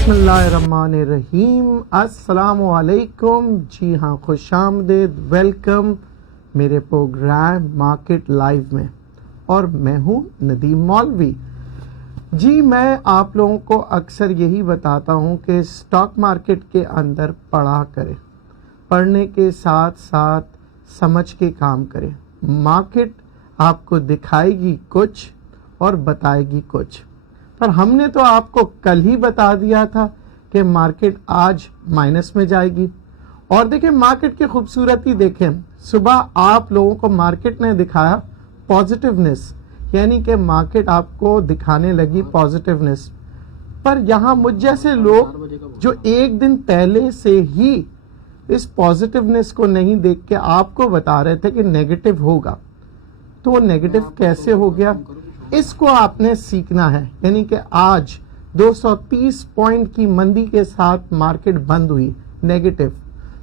بسم اللہ الرحمن الرحیم، السلام علیکم. جی ہاں، خوش آمدید، ویلکم میرے پروگرام مارکیٹ لائیو میں. اور میں ہوں ندیم مولوی. جی میں آپ لوگوں کو اکثر یہی بتاتا ہوں کہ اسٹاک مارکیٹ کے اندر پڑھا کریں، پڑھنے کے ساتھ ساتھ سمجھ کے کام کریں. مارکیٹ آپ کو دکھائے گی کچھ اور بتائے گی کچھ. پر ہم نے تو آپ کو کل ہی بتا دیا تھا کہ مارکیٹ آج مائنس میں جائے گی. اور دیکھیں مارکیٹ کی خوبصورتی دیکھیں، صبح آپ لوگوں کو مارکیٹ نے دکھایا پازیٹیونیس، یعنی کہ مارکیٹ آپ کو دکھانے لگی پازیٹیونیس. پر یہاں مجھ جیسے لوگ جو ایک دن پہلے سے ہی اس پازیٹیونیس کو نہیں دیکھ کے آپ کو بتا رہے تھے کہ نیگیٹو ہوگا، تو وہ نیگیٹو کیسے ہو گیا؟ اس کو آپ نے سیکھنا ہے. یعنی کہ آج 230 پوائنٹ کی مندی کے ساتھ مارکیٹ بند ہوئی نیگیٹو.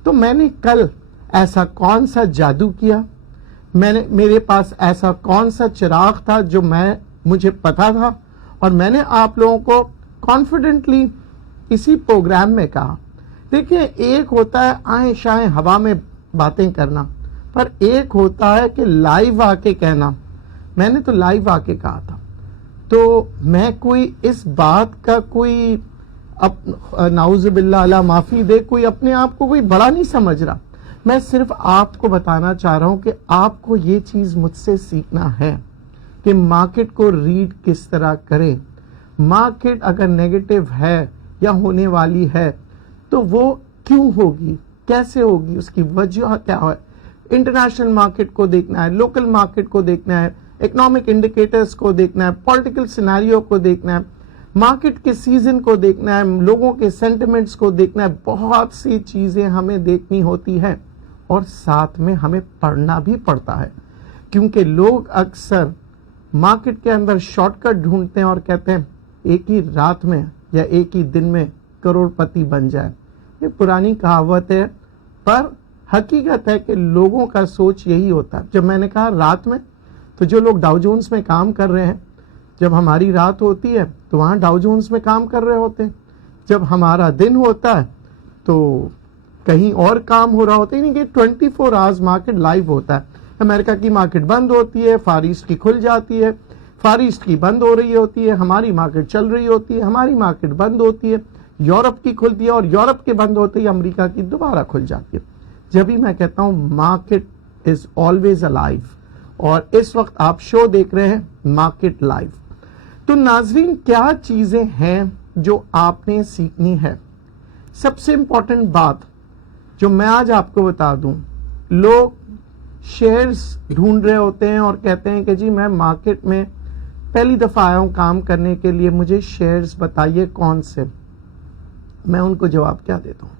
تو میں نے کل ایسا کون سا جادو کیا، میرے پاس ایسا کون سا چراغ تھا جو مجھے پتا تھا، اور میں نے آپ لوگوں کو کانفیڈنٹلی اسی پروگرام میں کہا. دیکھیں ایک ہوتا ہے آئیں شائیں ہوا میں باتیں کرنا، پر ایک ہوتا ہے کہ لائیو آ کے کہنا. میں نے تو لائیو آ کے کہا تھا، تو میں کوئی اس بات کا کوئی نعوذ باللہ اللہ معافی دے، کوئی اپنے آپ کو کوئی بڑا نہیں سمجھ رہا. میں صرف آپ کو بتانا چاہ رہا ہوں کہ آپ کو یہ چیز مجھ سے سیکھنا ہے کہ مارکیٹ کو ریڈ کس طرح کریں. مارکیٹ اگر نیگیٹو ہے یا ہونے والی ہے تو وہ کیوں ہوگی، کیسے ہوگی، اس کی وجہ کیا ہے. انٹرنیشنل مارکیٹ کو دیکھنا ہے، لوکل مارکیٹ کو دیکھنا ہے، اکنامک انڈیکیٹرز کو دیکھنا ہے، پولیٹیکل سیناریو کو دیکھنا ہے، مارکیٹ کے سیزن کو دیکھنا ہے، لوگوں کے سینٹیمنٹس کو دیکھنا ہے. بہت سی چیزیں ہمیں دیکھنی ہوتی ہے، اور ساتھ میں ہمیں پڑھنا بھی پڑتا ہے، کیونکہ لوگ اکثر مارکیٹ کے اندر شارٹ کٹ ڈھونڈتے ہیں اور کہتے ہیں ایک ہی رات میں یا ایک ہی دن میں کروڑ پتی بن جائے. یہ پرانی کہاوت ہے، پر حقیقت ہے کہ لوگوں کا سوچ یہی ہوتا ہے. جب میں نے کہا رات میں، تو جو لوگ ڈاؤ جونز میں کام کر رہے ہیں، جب ہماری رات ہوتی ہے تو وہاں ڈاؤ جونز میں کام کر رہے ہوتے ہیں. جب ہمارا دن ہوتا ہے تو کہیں اور کام ہو رہا ہوتا ہے. یعنی کہ 24 آورز مارکیٹ لائیو ہوتا ہے. امریکہ کی مارکیٹ بند ہوتی ہے، فار ایسٹ کی کھل جاتی ہے، فار ایسٹ کی بند ہو رہی ہوتی ہے، ہماری مارکیٹ چل رہی ہوتی ہے، ہماری مارکیٹ بند ہوتی ہے، یورپ کی کھلتی ہے اور یورپ کے بند ہوتے ہی امریکہ کی دوبارہ کھل جاتی ہے. جب ہی میں کہتا ہوں مارکیٹ از آلویز الائیو، اور اس وقت آپ شو دیکھ رہے ہیں مارکیٹ لائیو. تو ناظرین کیا چیزیں ہیں جو آپ نے سیکھنی ہے؟ سب سے امپورٹنٹ بات جو میں آج آپ کو بتا دوں، لوگ شیئرز ڈھونڈ رہے ہوتے ہیں اور کہتے ہیں کہ جی میں مارکیٹ میں پہلی دفعہ آیا ہوں کام کرنے کے لیے، مجھے شیئرز بتائیے کون سے. میں ان کو جواب کیا دیتا ہوں؟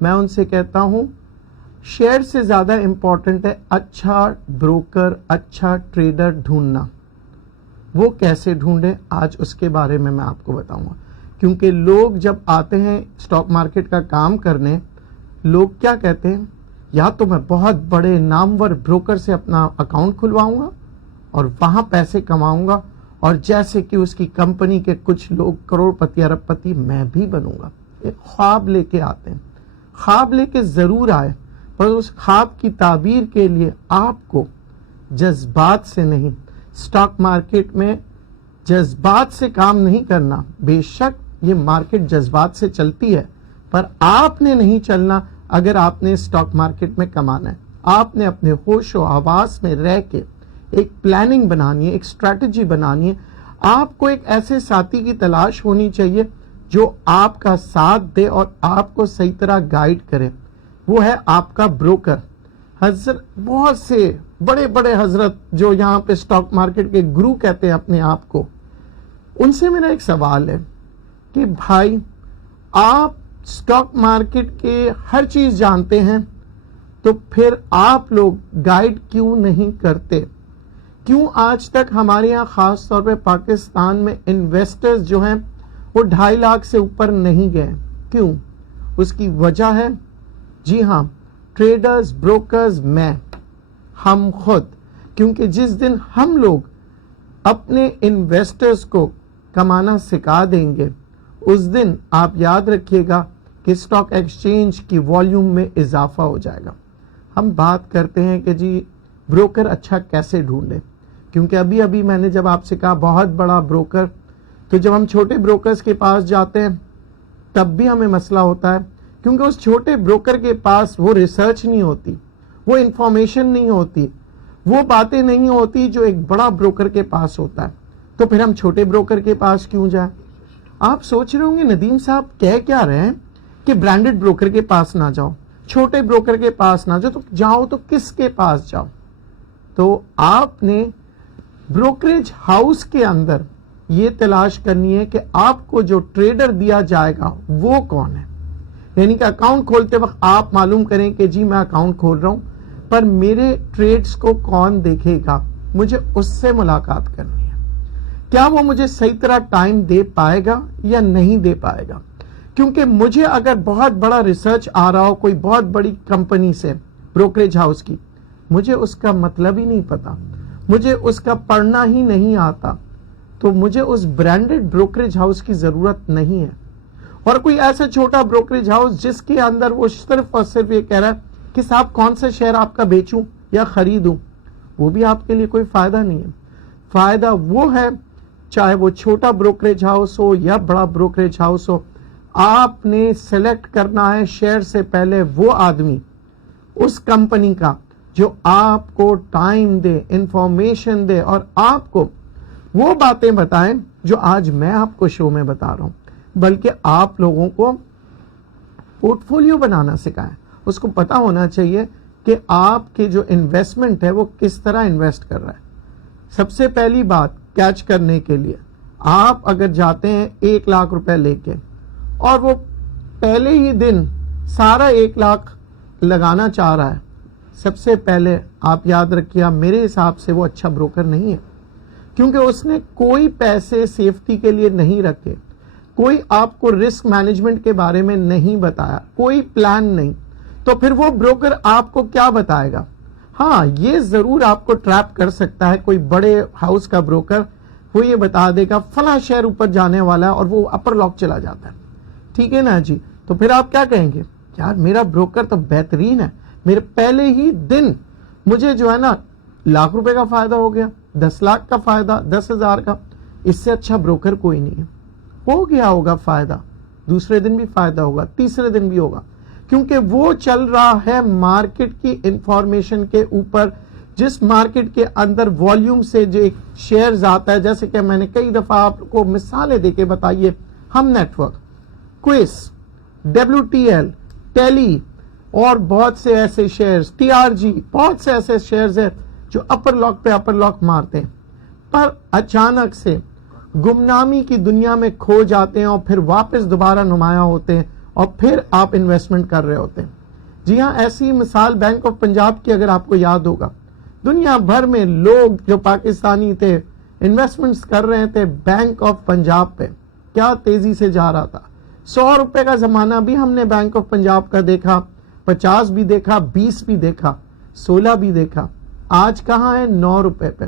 میں ان سے کہتا ہوں شیئر سے زیادہ امپورٹنٹ ہے اچھا بروکر، اچھا ٹریڈر ڈھونڈنا. وہ کیسے ڈھونڈے آج اس کے بارے میں آپ کو بتاؤں گا. کیونکہ لوگ جب آتے ہیں اسٹاک مارکیٹ کا کام کرنے، لوگ کیا کہتے ہیں، یا تو میں بہت بڑے نامور بروکر سے اپنا اکاؤنٹ کھلواؤں گا اور وہاں پیسے کماؤں گا، اور جیسے کہ اس کی کمپنی کے کچھ لوگ کروڑ پتی ارب پتی میں بھی بنوں گا. ایک خواب لے کے آتے ہیں. خواب لے کے ضرور آئے، پر اس خواب کی تعبیر کے لیے آپ کو جذبات سے نہیں، اسٹاک مارکیٹ میں جذبات سے کام نہیں کرنا. بے شک یہ مارکیٹ جذبات سے چلتی ہے، پر آپ نے نہیں چلنا. اگر آپ نے اسٹاک مارکیٹ میں کمانا ہے، آپ نے اپنے ہوش و حواس میں رہ کے ایک پلاننگ بنانی ہے، ایک اسٹریٹجی بنانی ہے. آپ کو ایک ایسے ساتھی کی تلاش ہونی چاہیے جو آپ کا ساتھ دے اور آپ کو صحیح طرح گائیڈ کرے. وہ ہے آپ کا بروکر. حضرت بہت سے بڑے بڑے حضرت جو یہاں پہ اسٹاک مارکیٹ کے گرو کہتے ہیں اپنے آپ کو، ان سے میرا ایک سوال ہے کہ بھائی آپ اسٹاک مارکیٹ کے ہر چیز جانتے ہیں، تو پھر آپ لوگ گائیڈ کیوں نہیں کرتے؟ کیوں آج تک ہمارے یہاں خاص طور پہ پاکستان میں انویسٹرز جو ہیں وہ 2.5 لاکھ سے اوپر نہیں گئے؟ کیوں؟ اس کی وجہ ہے، جی ہاں، ٹریڈرز، بروکرز، ہم خود. کیونکہ جس دن ہم لوگ اپنے انویسٹرز کو کمانا سکھا دیں گے، اس دن آپ یاد رکھیے گا کہ اسٹاک ایکسچینج کی والیوم میں اضافہ ہو جائے گا. ہم بات کرتے ہیں کہ جی بروکر اچھا کیسے ڈھونڈے, کیونکہ ابھی میں نے جب آپ سے کہا بہت بڑا بروکر, تو جب ہم چھوٹے بروکرز کے پاس جاتے ہیں تب بھی ہمیں مسئلہ ہوتا ہے, کیونکہ اس چھوٹے بروکر کے پاس وہ ریسرچ نہیں ہوتی, وہ انفارمیشن نہیں ہوتی, وہ باتیں نہیں ہوتی جو ایک بڑا بروکر کے پاس ہوتا ہے. تو پھر ہم چھوٹے بروکر کے پاس کیوں جائیں؟ آپ سوچ رہے ہوں گے ندیم صاحب کہہ کیا رہے ہیں کہ برانڈڈ بروکر کے پاس نہ جاؤ, چھوٹے بروکر کے پاس نہ جاؤ, تو جاؤ تو کس کے پاس جاؤ؟ تو آپ نے بروکریج ہاؤس کے اندر یہ تلاش کرنی ہے کہ آپ کو جو ٹریڈر دیا جائے گا وہ کون ہے. یعنی کہ اکاؤنٹ کھولتے وقت آپ معلوم کریں کہ جی میں اکاؤنٹ کھول رہا ہوں, پر میرے ٹریڈز کو کون دیکھے گا, مجھے اس سے ملاقات کرنی ہے. کیا وہ مجھے صحیح طرح ٹائم دے پائے گا یا نہیں دے پائے گا؟ کیونکہ مجھے اگر بہت بڑا ریسرچ آ رہا ہو کوئی بہت بڑی کمپنی سے, بروکریج ہاؤس کی, مجھے اس کا مطلب ہی نہیں پتا, مجھے اس کا پڑھنا ہی نہیں آتا, تو مجھے اس برانڈڈ بروکریج ہاؤس کی ضرورت نہیں ہے. اور کوئی ایسا چھوٹا بروکریج ہاؤس جس کے اندر وہ صرف اور صرف یہ کہہ رہا ہے کہ صاحب کون سا شیئر آپ کا بیچوں یا خریدوں, وہ بھی آپ کے لیے کوئی فائدہ نہیں ہے. فائدہ وہ ہے چاہے وہ چھوٹا بروکریج ہاؤس ہو یا بڑا بروکریج ہاؤس ہو, آپ نے سلیکٹ کرنا ہے شیئر سے پہلے وہ آدمی اس کمپنی کا جو آپ کو ٹائم دے, انفارمیشن دے, اور آپ کو وہ باتیں بتائیں جو آج میں آپ کو شو میں بتا رہا ہوں, بلکہ آپ لوگوں کو پورٹ فولیو بنانا سکھائیں. اس کو پتا ہونا چاہیے کہ آپ کے جو انویسٹمنٹ ہے وہ کس طرح انویسٹ کر رہا ہے. سب سے پہلی بات کیچ کرنے کے لیے, آپ اگر جاتے ہیں 1 لاکھ روپے لے کے اور وہ پہلے ہی دن سارا 1 لاکھ لگانا چاہ رہا ہے, سب سے پہلے آپ یاد رکھیے میرے حساب سے وہ اچھا بروکر نہیں ہے, کیونکہ اس نے کوئی پیسے سیفٹی کے لیے نہیں رکھے, کوئی آپ کو رسک مینجمنٹ کے بارے میں نہیں بتایا, کوئی پلان نہیں. تو پھر وہ بروکر آپ کو کیا بتائے گا؟ ہاں یہ ضرور آپ کو ٹریپ کر سکتا ہے کوئی بڑے ہاؤس کا بروکر, وہ یہ بتا دے گا فلاں شیئر اوپر جانے والا ہے اور وہ اپر لاک چلا جاتا ہے, ٹھیک ہے نا جی. تو پھر آپ کیا کہیں گے؟ یار میرا بروکر تو بہترین ہے, میرے پہلے ہی دن مجھے جو ہے نا لاکھ روپے کا فائدہ ہو گیا, 10 لاکھ کا فائدہ, 10,000 کا, اس سے اچھا بروکر کوئی نہیں ہے. ہو گیا ہوگا فائدہ, دوسرے دن بھی فائدہ ہوگا, تیسرے دن بھی ہوگا, کیونکہ وہ چل رہا ہے مارکیٹ کی انفارمیشن کے اوپر, جس مارکیٹ کے اندر والیوم سے جو ایک شیئرز آتا ہے. جیسے کہ میں نے کئی دفعہ آپ کو مثالیں دے کے بتائیے, ہم نیٹ ورک, کوئس, WTL, ٹیلی اور بہت سے ایسے شیئرز, TRG, بہت سے ایسے شیئرز ہیں جو اپر لاک پہ اپر لاک مارتے ہیں, پر اچانک سے گمنامی کی دنیا میں کھو جاتے ہیں اور پھر واپس دوبارہ نمایاں ہوتے ہیں اور پھر آپ انویسٹمنٹ کر رہے ہوتے ہیں. جی ہاں, ایسی مثال بینک آف پنجاب کی اگر آپ کو یاد ہوگا, دنیا بھر میں لوگ جو پاکستانی تھے انویسٹمنٹس کر رہے تھے بینک آف پنجاب پہ, کیا تیزی سے جا رہا تھا. 100 روپے کا زمانہ بھی ہم نے بینک آف پنجاب کا دیکھا, 50 بھی دیکھا, 20 بھی دیکھا, 16 بھی دیکھا, آج کہاں ہے 9 روپے پہ.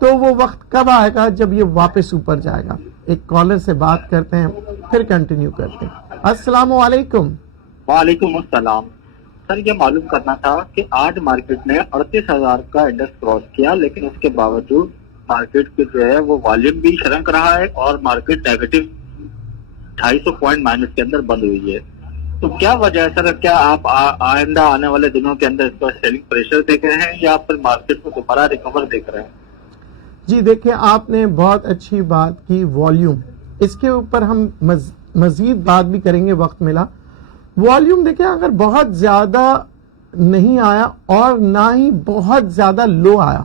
تو وہ وقت کب آئے گا جب یہ واپس اوپر جائے گا. ایک کالر سے بات کرتے ہیں پھر کنٹینیو کرتے ہیں. السلام علیکم. وعلیکم السلام. سر یہ معلوم کرنا تھا کہ آج مارکیٹ نے 38,000 کا انڈیکس کراس کیا, لیکن اس کے باوجود مارکیٹ کے جو ہے وہ والیوم بھی شرنک رہا ہے اور مارکیٹ نیگیٹو 250 پوائنٹ مائنس کے اندر بند ہوئی ہے. تو کیا وجہ ہے سر؟ کیا آپ آئندہ آنے والے دنوں کے اندر اس پر سیلنگ پریشر دیکھ رہے ہیں یا پھر مارکیٹ کو دوبارہ ریکور دیکھ رہے ہیں؟ جی دیکھیں, آپ نے بہت اچھی بات کی, والیوم, اس کے اوپر ہم مزید بات بھی کریں گے وقت ملا. والیوم دیکھیں اگر بہت زیادہ نہیں آیا اور نہ ہی بہت زیادہ لو آیا,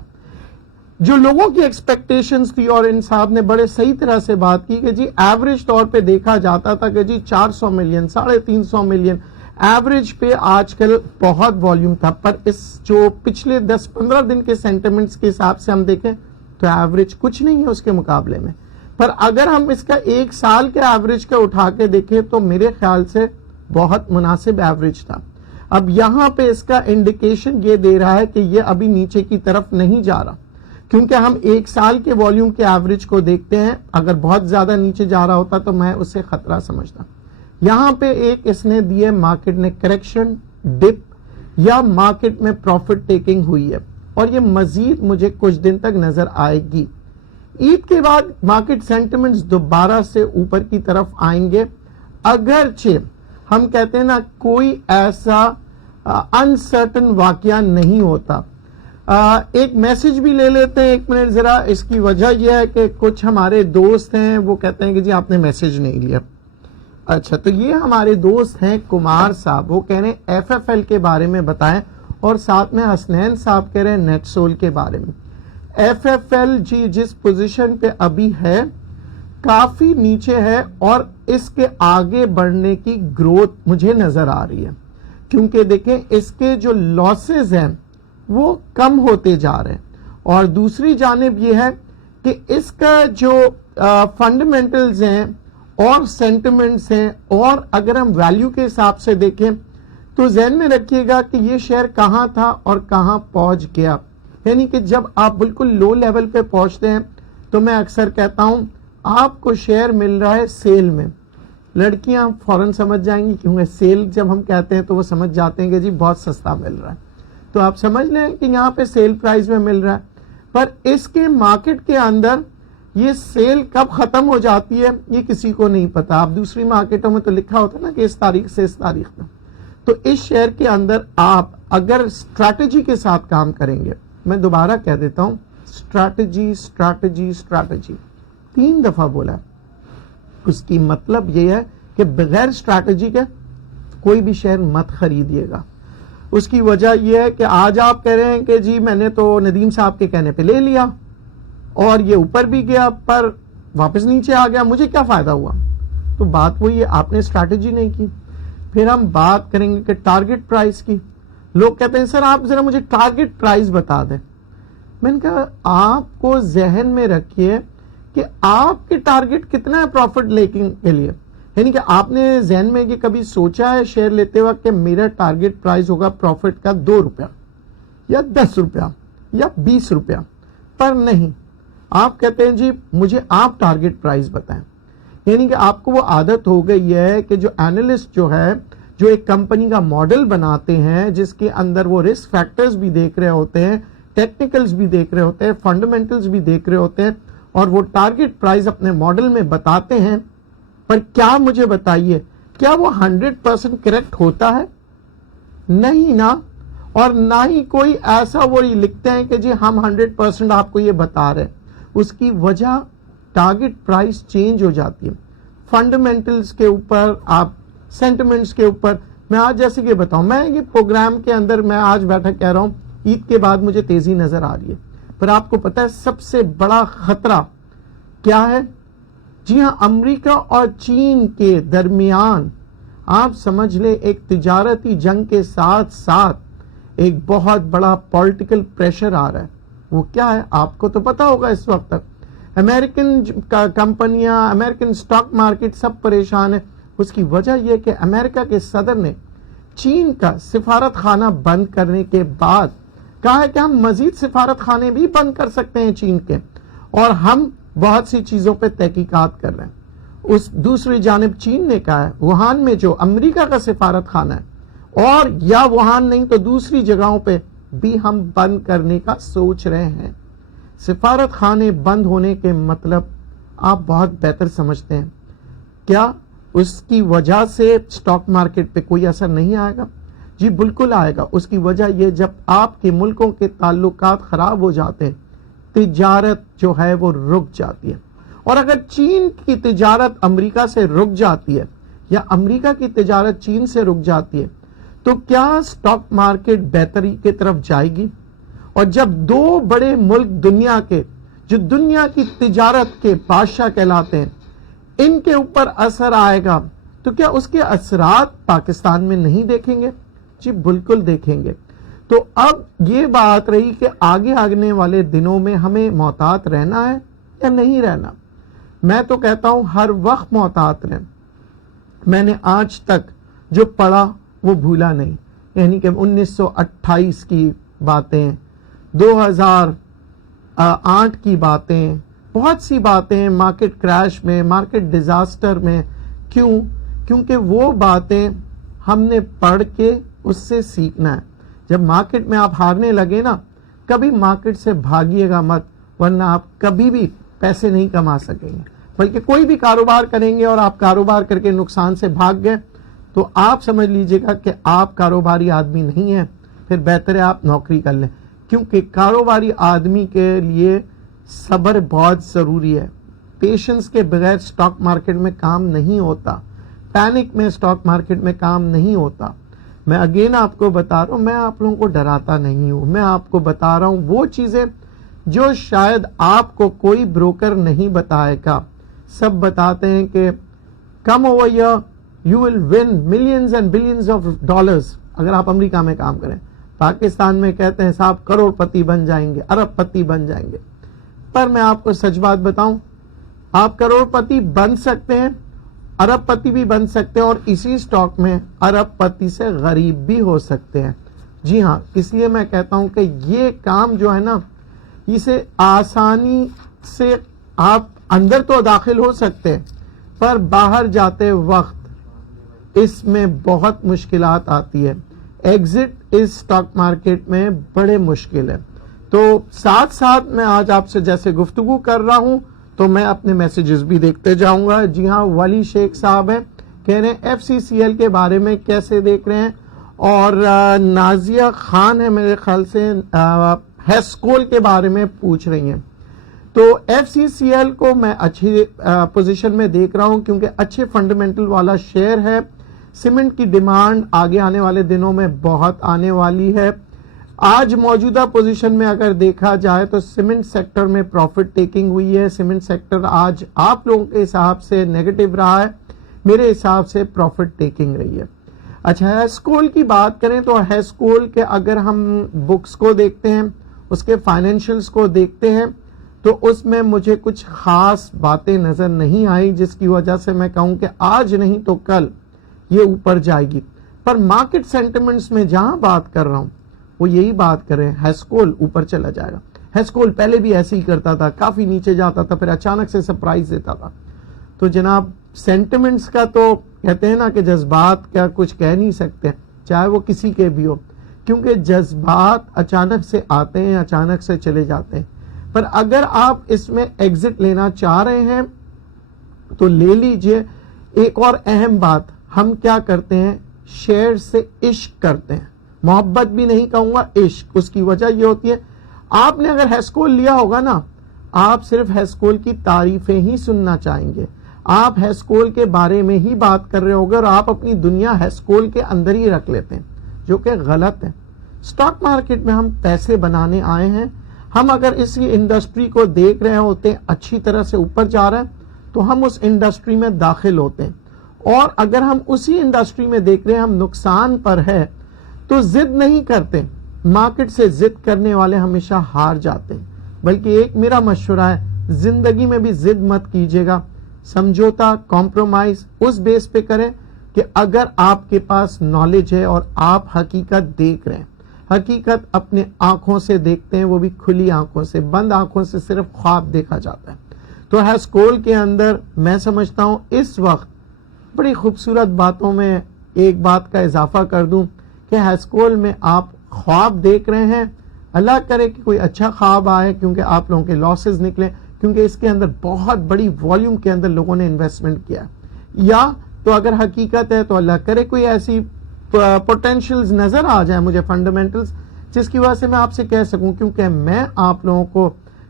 جو لوگوں کی ایکسپیکٹیشنز تھی, اور ان صاحب نے بڑے صحیح طرح سے بات کی کہ جی ایوریج طور پہ دیکھا جاتا تھا کہ جی 400 ملین, 350 ملین ایوریج پہ آج کل بہت والیوم تھا. پر اس جو پچھلے 10-15 دن کے سینٹیمنٹس کے حساب سے ہم دیکھیں تو ایوریج کچھ نہیں ہے اس کے مقابلے میں. پر اگر ہم اس کا 1 سال کے ایوریج کا اٹھا کے دیکھیں تو میرے خیال سے بہت مناسب ایوریج تھا. اب یہاں پہ اس کا انڈیکیشن یہ دے رہا ہے کہ یہ ابھی نیچے کی طرف نہیں جا رہا, کیونکہ ہم ایک سال کے والیوم کے ایوریج کو دیکھتے ہیں. اگر بہت زیادہ نیچے جا رہا ہوتا تو میں اسے خطرہ سمجھتا. یہاں پہ ایک اس نے دی ہے مارکیٹ نے کریکشن ڈپ یا مارکیٹ میں پروفٹ ٹیکنگ ہوئی ہے اور یہ مزید مجھے کچھ دن تک نظر آئے گی. عید کے بعد مارکیٹ سینٹیمنٹس دوبارہ سے اوپر کی طرف آئیں گے. اگرچہ ہم کہتے ہیں نا کوئی ایسا انسرٹن واقعہ نہیں ہوتا. ایک میسج بھی لے لیتے ہیں 1 منٹ ذرا. اس کی وجہ یہ ہے کہ کچھ ہمارے دوست ہیں وہ کہتے ہیں کہ جی آپ نے میسج نہیں لیا. اچھا تو یہ ہمارے دوست ہیں کمار صاحب, وہ کہہ رہے ہیں FFL کے بارے میں بتائیں اور ساتھ میں حسنین صاحب کہہ رہے ہیں نیٹ سول کے بارے میں. FFL جی جس پوزیشن پہ ابھی ہے کافی نیچے ہے اور اس کے آگے بڑھنے کی گروتھ مجھے نظر آ رہی ہے کیونکہ دیکھیں اس کے جو لاسز ہیں وہ کم ہوتے جا رہے ہیں اور دوسری جانب یہ ہے کہ اس کا جو فنڈامنٹلز ہیں اور سینٹیمنٹس ہیں اور اگر ہم ویلیو کے حساب سے دیکھیں تو ذہن میں رکھیے گا کہ یہ شیئر کہاں تھا اور کہاں پہنچ گیا. یعنی کہ جب آپ بالکل لو لیول پہ پہنچتے ہیں تو میں اکثر کہتا ہوں آپ کو شیئر مل رہا ہے سیل میں. لڑکیاں فوراً سمجھ جائیں گی کیونکہ سیل جب ہم کہتے ہیں تو وہ سمجھ جاتے ہیں کہ جی بہت سستا مل رہا ہے, تو آپ سمجھ لیں کہ یہاں پہ سیل پرائز میں مل رہا ہے. پر اس کے مارکیٹ کے اندر یہ سیل کب ختم ہو جاتی ہے یہ کسی کو نہیں پتا. آپ دوسری مارکیٹوں میں تو لکھا ہوتا ہے نا کہ اس تاریخ سے اس تاریخ میں. تو اس شیئر کے اندر آپ اگر اسٹریٹجی کے ساتھ کام کریں گے, میں دوبارہ کہہ دیتا ہوں اسٹریٹجی اسٹریٹجی اسٹریٹجی 3 دفعہ بولا ہے. اس کی مطلب یہ ہے کہ بغیر اسٹریٹجی کے کوئی بھی شیئر مت خریدیے گا. اس کی وجہ یہ ہے کہ آج آپ کہہ رہے ہیں کہ جی میں نے تو ندیم صاحب کے کہنے پہ لے لیا اور یہ اوپر بھی گیا پر واپس نیچے آ گیا, مجھے کیا فائدہ ہوا؟ تو بات وہی ہے, آپ نے اسٹریٹجی نہیں کی. پھر ہم بات کریں گے کہ ٹارگٹ پرائز کی. لوگ کہتے ہیں سر آپ ذرا مجھے ٹارگٹ پرائز بتا دیں. میں نے کہا آپ کو ذہن میں رکھیے کہ آپ کے ٹارگٹ کتنا ہے پروفٹ لیکنگ کے لیے. یعنی کہ آپ نے ذہن میں یہ کبھی سوچا ہے شیئر لیتے وقت کہ میرا ٹارگٹ پرائز ہوگا پروفٹ کا 2 روپیہ یا 10 روپیہ یا 20 روپیہ؟ پر نہیں, آپ کہتے ہیں جی مجھے آپ ٹارگٹ پرائز بتائیں. یعنی کہ آپ کو وہ عادت ہو گئی ہے کہ جو اینالسٹ جو ہے جو ایک کمپنی کا ماڈل بناتے ہیں جس کے اندر وہ رسک فیکٹرز بھی دیکھ رہے ہوتے ہیں, ٹیکنیکلز بھی دیکھ رہے ہوتے ہیں, فنڈامنٹلز بھی دیکھ رہے ہوتے ہیں اور وہ ٹارگٹ پرائز اپنے ماڈل میں بتاتے ہیں. پر کیا مجھے بتائیے کیا وہ 100% کریکٹ ہوتا ہے؟ نہیں نا. اور نہ ہی کوئی ایسا وہ لکھتے ہیں کہ جی ہم 100% آپ کو یہ بتا رہے ہیں. اس کی وجہ ٹارگٹ پرائز چینج ہو جاتی ہے فنڈامنٹلز کے اوپر, آپ سینٹیمنٹس کے اوپر. میں آج جیسے کہ بتاؤں, میں یہ پروگرام کے اندر میں آج بیٹھا کہہ رہا ہوں عید کے بعد مجھے تیزی نظر آ رہی ہے, پر آپ کو پتا ہے سب سے بڑا خطرہ کیا ہے؟ جی ہاں, امریکہ اور چین کے درمیان آپ سمجھ لیں ایک تجارتی جنگ کے ساتھ ساتھ ایک بہت بڑا پولیٹیکل پریشر آ رہا ہے. وہ کیا ہے آپ کو تو پتا ہوگا. اس وقت تک امریکن کمپنیاں, امریکن سٹاک مارکیٹ سب پریشان ہے. اس کی وجہ یہ کہ امریکہ کے صدر نے چین کا سفارت خانہ بند کرنے کے بعد کہا ہے کہ ہم مزید سفارت خانے بھی بند کر سکتے ہیں چین کے, اور ہم بہت سی چیزوں پہ تحقیقات کر رہے ہیں. اس دوسری جانب چین نے کہا ہے ووہان میں جو امریکہ کا سفارت خانہ ہے اور یا ووہان نہیں تو دوسری جگہوں پہ بھی ہم بند کرنے کا سوچ رہے ہیں. سفارت خانے بند ہونے کے مطلب آپ بہت بہتر سمجھتے ہیں. کیا اس کی وجہ سے سٹاک مارکیٹ پہ کوئی اثر نہیں آئے گا؟ جی بالکل آئے گا. اس کی وجہ یہ جب آپ کے ملکوں کے تعلقات خراب ہو جاتے ہیں تجارت جو ہے وہ رک جاتی ہے. اور اگر چین کی تجارت امریکہ سے رک جاتی ہے یا امریکہ کی تجارت چین سے رک جاتی ہے تو کیا سٹاک مارکیٹ بہتری کی طرف جائے گی؟ اور جب 2 بڑے ملک دنیا کے جو دنیا کی تجارت کے بادشاہ کہلاتے ہیں ان کے اوپر اثر آئے گا تو کیا اس کے اثرات پاکستان میں نہیں دیکھیں گے؟ جی بالکل دیکھیں گے. تو اب یہ بات رہی کہ آگے آگنے والے دنوں میں ہمیں محتاط رہنا ہے یا نہیں رہنا. میں تو کہتا ہوں ہر وقت محتاط رہیں. میں نے آج تک جو پڑھا وہ بھولا نہیں. یعنی کہ 1928 کی باتیں, 8 کی باتیں، بہت سی باتیں مارکیٹ کریش میں، مارکیٹ ڈیزاسٹر میں. کیوں؟ کیونکہ وہ باتیں ہم نے پڑھ کے اس سے سیکھنا ہے. جب مارکیٹ میں آپ ہارنے لگے نا، کبھی مارکیٹ سے بھاگیے گا مت، ورنہ آپ کبھی بھی پیسے نہیں کما سکیں گے. بلکہ کوئی بھی کاروبار کریں گے اور آپ کاروبار کر کے نقصان سے بھاگ گئے تو آپ سمجھ لیجئے گا کہ آپ کاروباری آدمی نہیں ہیں. پھر بہتر ہے آپ نوکری کر لیں، کیونکہ کاروباری آدمی کے لیے صبر بہت ضروری ہے. پیشنس کے بغیر سٹاک مارکیٹ میں کام نہیں ہوتا، پینک میں سٹاک مارکیٹ میں کام نہیں ہوتا. میں اگین آپ کو بتا رہا ہوں، میں آپ لوگوں کو ڈراتا نہیں ہوں، میں آپ کو بتا رہا ہوں وہ چیزیں جو شاید آپ کو کوئی بروکر نہیں بتائے گا. سب بتاتے ہیں کہ come over here you will one millions and billions of dollars اگر آپ امریکہ میں کام کریں. پاکستان میں کہتے ہیں صاحب کروڑ پتی بن جائیں گے، ارب پتی بن جائیں گے. پر میں آپ کو سچ بات بتاؤں، آپ کروڑ پتی بن سکتے ہیں، ارب پتی بھی بن سکتے ہیں، اور اسی سٹاک میں ارب پتی سے غریب بھی ہو سکتے ہیں. جی ہاں، اس لیے میں کہتا ہوں کہ یہ کام جو ہے نا، اسے آسانی سے آپ اندر تو داخل ہو سکتے ہیں، پر باہر جاتے وقت اس میں بہت مشکلات آتی ہے. ایگزٹ اس سٹاک مارکیٹ میں بڑے مشکل ہے. تو ساتھ ساتھ میں آج آپ سے جیسے گفتگو کر رہا ہوں تو میں اپنے میسیجز بھی دیکھتے جاؤں گا. جی ہاں، ولی شیخ صاحب ہیں، کہہ رہے ہیں FCCL کے بارے میں کیسے دیکھ رہے ہیں، اور نازیہ خان ہے میرے خیال سے ہیسکول کے بارے میں پوچھ رہی ہیں. تو FCCL کو میں اچھی پوزیشن میں دیکھ رہا ہوں کیونکہ اچھے فنڈامنٹل والا شیئر ہے. سیمنٹ کی ڈیمانڈ آگے آنے والے دنوں میں بہت آنے والی ہے. آج موجودہ پوزیشن میں اگر دیکھا جائے تو سیمنٹ سیکٹر میں پروفٹ ٹیکنگ ہوئی ہے. سیمنٹ سیکٹر آج آپ لوگوں کے حساب سے نیگیٹو رہا ہے، میرے حساب سے پروفٹ ٹیکنگ رہی ہے. اچھا، ہیسکول کی بات کریں تو ہیسکول کے اگر ہم بکس کو دیکھتے ہیں، اس کے فائنینشلز کو دیکھتے ہیں، تو اس میں مجھے کچھ خاص باتیں نظر نہیں آئی جس کی وجہ سے میں کہوں کہ آج نہیں تو کل یہ اوپر جائے گی. پر مارکیٹ سینٹیمنٹس میں جہاں بات کر رہا ہوں وہ یہی بات کر رہے ہیں، ہیسکول اوپر چلا جائے گا. ہیسکول پہلے بھی ایسے ہی کرتا تھا، کافی نیچے جاتا تھا، پھر اچانک سے سرپرائز دیتا تھا. تو جناب سینٹیمنٹس کا تو کہتے ہیں نا کہ جذبات کا کچھ کہہ نہیں سکتے، چاہے وہ کسی کے بھی ہو، کیونکہ جذبات اچانک سے آتے ہیں، اچانک سے چلے جاتے ہیں. پر اگر آپ اس میں ایگزٹ لینا چاہ رہے ہیں تو لے لیجئے. ایک اور اہم بات، ہم کیا کرتے ہیں، شیئر سے عشق کرتے ہیں، محبت بھی نہیں کہوں گا، عشق. اس کی وجہ یہ ہوتی ہے، آپ نے اگر ہیسکول لیا ہوگا نا، آپ صرف ہیسکول کی تعریفیں ہی سننا چاہیں گے، آپ ہیسکول کے بارے میں ہی بات کر رہے ہوگے، اور آپ اپنی دنیا ہیسکول کے اندر ہی رکھ لیتے ہیں، جو کہ غلط ہے. سٹاک مارکیٹ میں ہم پیسے بنانے آئے ہیں. ہم اگر اس انڈسٹری کو دیکھ رہے ہوتے ہیں اچھی طرح سے اوپر جا رہا ہے تو ہم اس انڈسٹری میں داخل ہوتے ہیں، اور اگر ہم اسی انڈسٹری میں دیکھ رہے ہیں ہم نقصان پر ہے تو ضد نہیں کرتے. مارکیٹ سے ضد کرنے والے ہمیشہ ہار جاتے ہیں. بلکہ ایک میرا مشورہ ہے، زندگی میں بھی ضد مت کیجیے گا. سمجھوتا، کمپرومائز اس بیس پہ کریں کہ اگر آپ کے پاس نالج ہے اور آپ حقیقت دیکھ رہے ہیں، حقیقت اپنے آنکھوں سے دیکھتے ہیں، وہ بھی کھلی آنکھوں سے، بند آنکھوں سے صرف خواب دیکھا جاتا ہے. تو ہیسکول کے اندر میں سمجھتا ہوں اس وقت بڑی خوبصورت باتوں میں ایک بات کا اضافہ کر دوں کہ ہیسکول میں آپ خواب دیکھ رہے ہیں، اللہ کرے کہ کوئی اچھا خواب آئے، کیونکہ آپ لوگوں کے لاسز نکلیں، کیونکہ اس کے اندر بہت بڑی والیوم کے اندر لوگوں نے انویسٹمنٹ کیا. یا تو اگر حقیقت ہے تو اللہ کرے کوئی ایسی پوٹینشیلز نظر آ جائے مجھے، فنڈامنٹلز، جس کی وجہ سے میں آپ سے کہہ سکوں، کیونکہ میں آپ لوگوں کو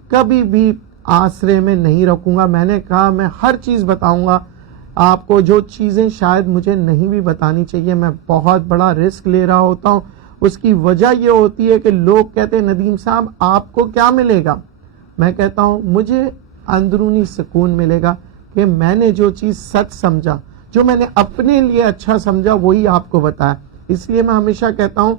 کبھی بھی آسرے میں نہیں رکھوں گا. میں نے کہا میں ہر چیز بتاؤں گا آپ کو، جو چیزیں شاید مجھے نہیں بھی بتانی چاہیے. میں بہت بڑا رسک لے رہا ہوتا ہوں. اس کی وجہ یہ ہوتی ہے کہ لوگ کہتے ہیں ندیم صاحب آپ کو کیا ملے گا. میں کہتا ہوں مجھے اندرونی سکون ملے گا کہ میں نے جو چیز سچ سمجھا، جو میں نے اپنے لیے اچھا سمجھا، وہی آپ کو بتایا. اس لیے میں ہمیشہ کہتا ہوں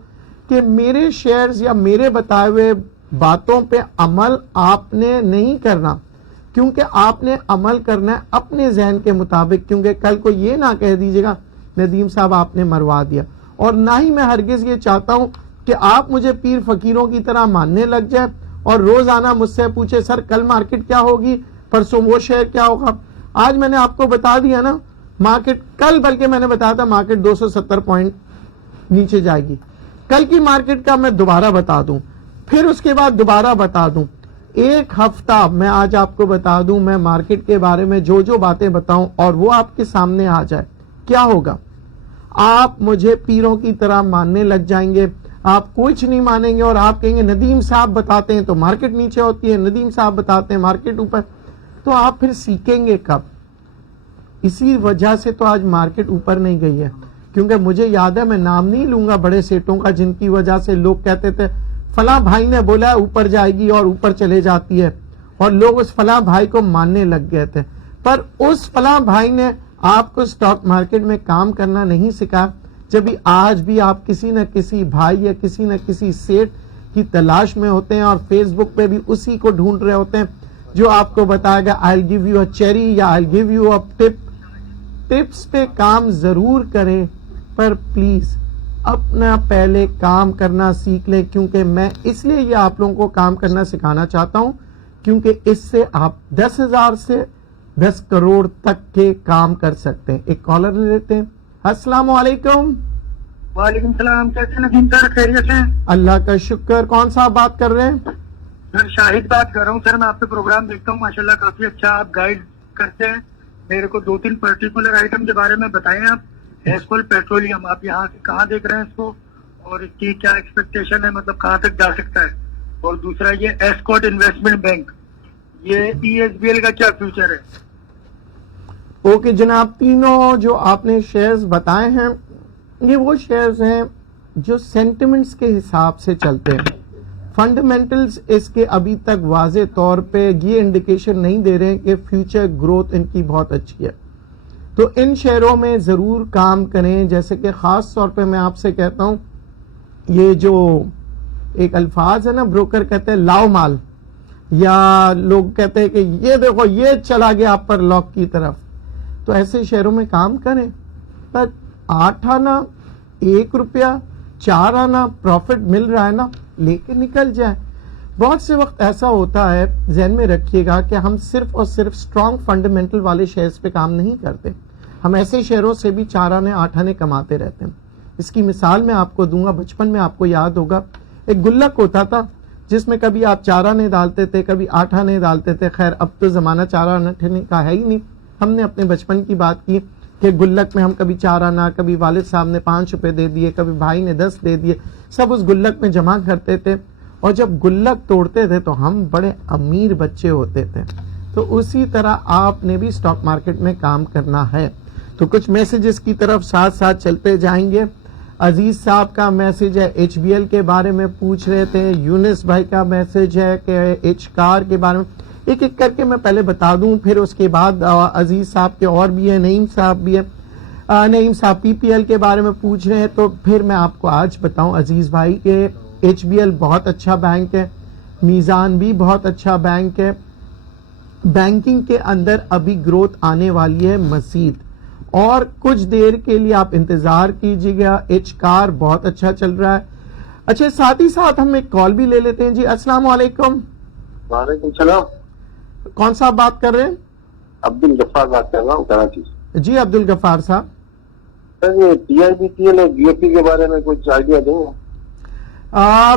کہ میرے شیئرز یا میرے بتائے ہوئے باتوں پہ عمل آپ نے نہیں کرنا، کیونکہ آپ نے عمل کرنا ہے اپنے ذہن کے مطابق. کیونکہ کل کو یہ نہ کہہ دیجیے گا ندیم صاحب آپ نے مروا دیا. اور نہ ہی میں ہرگز یہ چاہتا ہوں کہ آپ مجھے پیر فقیروں کی طرح ماننے لگ جائیں اور روزانہ مجھ سے پوچھے سر کل مارکیٹ کیا ہوگی, پرسوں وہ شیئر کیا ہوگا. آج میں نے آپ کو بتا دیا نا مارکیٹ, کل بلکہ میں نے بتایا تھا مارکیٹ 270 پوائنٹ نیچے جائے گی. کل کی مارکیٹ کا میں دوبارہ بتا دوں, پھر اس کے بعد دوبارہ بتا دوں. ایک ہفتہ میں آج آپ کو بتا دوں, میں مارکیٹ کے بارے میں جو باتیں بتاؤں اور وہ آپ کے سامنے آ جائے, کیا ہوگا؟ آپ مجھے پیروں کی طرح ماننے لگ جائیں گے, آپ کچھ نہیں مانیں گے اور آپ کہیں گے ندیم صاحب بتاتے ہیں تو مارکیٹ نیچے ہوتی ہے, ندیم صاحب بتاتے ہیں مارکیٹ اوپر. تو آپ پھر سیکھیں گے کب؟ اسی وجہ سے تو آج مارکیٹ اوپر نہیں گئی ہے, کیونکہ مجھے یاد ہے, میں نام نہیں لوں گا بڑے سیٹوں کا جن کی وجہ سے لوگ کہتے تھے فلاں بھائی نے بولا ہے اوپر جائے گی اور اوپر چلے جاتی ہے, اور لوگ اس فلاں بھائی کو ماننے لگ گئے تھے. پر اس فلاں بھائی نے آپ کو سٹاک مارکیٹ میں کام کرنا نہیں سکھا. جب آج بھی آپ کسی نہ کسی بھائی یا کسی نہ کسی سیٹ کی تلاش میں ہوتے ہیں اور فیس بک پہ بھی اسی کو ڈھونڈ رہے ہوتے ہیں جو آپ کو بتائے گا I'll give you a cherry یا I'll give you a tip. Tips پہ کام ضرور کریں, پر پلیز اپنا پہلے کام کرنا سیکھ لیں, کیونکہ میں اس لیے یہ آپ لوگوں کو کام کرنا سکھانا چاہتا ہوں کیونکہ اس سے آپ 10,000 سے 10 کروڑ تک کے کام کر سکتے ہیں. ایک کالر لے لیتے ہیں. السلام علیکم. وعلیکم السلام, کیسے ندیم سر, خیریت سے؟ اللہ کا شکر. کون صاحب بات کر رہے ہیں؟ سر شاہد بات کر رہا ہوں. سر میں آپ کے پروگرام دیکھتا ہوں, ماشاءاللہ کافی اچھا آپ گائیڈ کرتے ہیں. میرے کو 2-3 پرٹیکولر آئٹم کے بارے میں بتائیں. آپ ایسکول پیٹرولیم, آپ یہاں سے کہاں دیکھ رہے ہیں اس کو, اور اس کی کیا ایکسپیکٹیشن ہے, مطلب کہاں تک جا سکتا ہے؟ اور دوسرا یہ ایسکوٹ انویسٹمنٹ بینک, یہ ESBL کا کیا فیوچر ہے؟ اوکے جناب, تینوں جو آپ نے شیئرز بتائے ہیں یہ وہ شیئرز ہیں جو سینٹیمنٹس کے حساب سے چلتے ہیں. فنڈامنٹلز اس کے ابھی تک واضح طور پہ یہ انڈیکیشن نہیں دے رہے ہیں کہ فیوچر گروتھ ان کی بہت اچھی ہے. تو ان شیئروں میں ضرور کام کریں. جیسے کہ خاص طور پہ میں آپ سے کہتا ہوں, یہ جو ایک الفاظ ہے نا, بروکر کہتے ہیں لاؤ مال, یا لوگ کہتے ہیں کہ یہ دیکھو یہ چلا گیا آپ پر لاک کی طرف, تو ایسے شیئروں میں کام کریں. پر 8 آنا, 1 روپیہ, 4 آنا پروفٹ مل رہا ہے نا, لے کے نکل جائیں. بہت سے وقت ایسا ہوتا ہے, ذہن میں رکھیے گا کہ ہم صرف اور صرف اسٹرانگ فنڈامنٹل والے شیئرز پہ کام نہیں کرتے, ہم ایسے شیئروں سے بھی 4 آنے 8 آنے کماتے رہتے ہیں. اس کی مثال میں آپ کو دوں گا. بچپن میں آپ کو یاد ہوگا ایک گلک ہوتا تھا جس میں کبھی آپ 4 آنے ڈالتے تھے, کبھی 8 آنے ڈالتے تھے. خیر اب تو زمانہ 4 آنے کا ہے ہی نہیں. ہم نے اپنے بچپن کی بات کی کہ گلک میں ہم کبھی 4 آنا, کبھی والد صاحب نے 5 روپے دے دیے, کبھی بھائی نے 10 دے دیے, سب اس گلک میں جمع کرتے تھے. اور جب گلک توڑتے تھے تو ہم بڑے امیر بچے ہوتے تھے. تو اسی طرح آپ نے بھی سٹاک مارکیٹ میں کام کرنا ہے. تو کچھ میسیجز کی طرف ساتھ ساتھ چلتے جائیں گے. عزیز صاحب کا میسج ہے HBL کے بارے میں پوچھ رہے تھے. یونس بھائی کا میسج ہے کہ ایچ کار کے بارے میں. ایک ایک کر کے میں پہلے بتا دوں, پھر اس کے بعد عزیز صاحب کے اور بھی ہیں, نعیم صاحب بھی ہیں. نعیم صاحب PPL کے بارے میں پوچھ رہے ہیں, تو پھر میں آپ کو آج بتاؤں عزیز بھائی کہ HBL بہت اچھا بینک ہے, میزان بھی بہت اچھا بینک ہے. بینکنگ کے اندر ابھی گروتھ آنے والی ہے مزید, اور کچھ دیر کے لیے آپ انتظار کیجیے گا. ایچ کار بہت اچھا چل رہا ہے. اچھا, ساتھ ہی ساتھ ہم ایک کال بھی لے لیتے ہیں. جی السلام علیکم. وعلیکم السلام. کون صاحب بات کر رہے ہیں؟ عبدالغفار بات کر رہا ہوں کراچی سے. جی عبدالغفار صاحب. سر یہ PIBTL اور BOP کے بارے میں کچھ آئیڈیا دیں.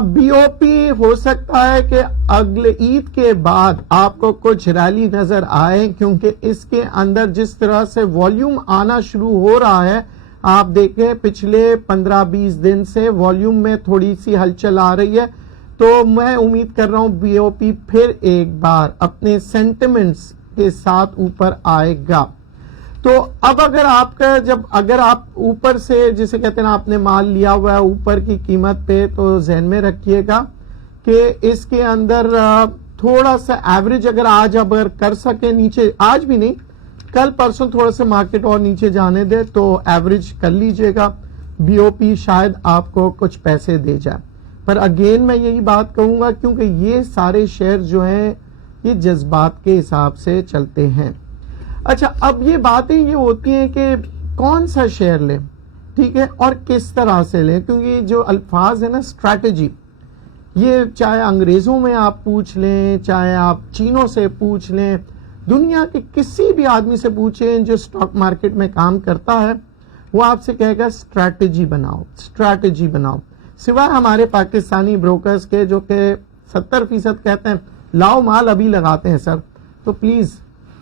BOP ہو سکتا ہے کہ اگلے عید کے بعد آپ کو کچھ ریلی نظر آئے, کیونکہ اس کے اندر جس طرح سے والیوم آنا شروع ہو رہا ہے, آپ دیکھیں پچھلے 15-20 دن سے والیوم میں تھوڑی سی ہلچل آ رہی ہے. تو میں امید کر رہا ہوں BOP پھر ایک بار اپنے سینٹیمنٹس کے ساتھ اوپر آئے گا. تو اب اگر آپ اوپر سے جسے کہتے ہیں آپ نے مال لیا ہوا ہے اوپر کی قیمت پہ, تو ذہن میں رکھیے گا کہ اس کے اندر تھوڑا سا ایوریج اگر کر سکے نیچے, آج بھی نہیں کل پرسوں تھوڑا سا مارکیٹ اور نیچے جانے دے تو ایوریج کر لیجئے گا. BOP شاید آپ کو کچھ پیسے دے جائے. پر اگین میں یہی بات کہوں گا کیونکہ یہ سارے شیئر جو ہیں یہ جذبات کے حساب سے چلتے ہیں. اچھا, اب یہ باتیں یہ ہوتی ہیں کہ کون سا شیئر لیں, ٹھیک ہے, اور کس طرح سے لیں, کیونکہ جو الفاظ ہے نا اسٹریٹجی, یہ چاہے انگریزوں میں آپ پوچھ لیں، چاہے آپ چینوں سے پوچھ لیں، دنیا کے کسی بھی آدمی سے پوچھیں جو اسٹاک مارکیٹ میں کام کرتا ہے، وہ آپ سے کہے گا اسٹریٹجی بناؤ، اسٹریٹجی بناؤ. سوائے ہمارے پاکستانی بروکرز کے جو کہ 70% کہتے ہیں لاؤ مال ابھی لگاتے ہیں سر. تو پلیز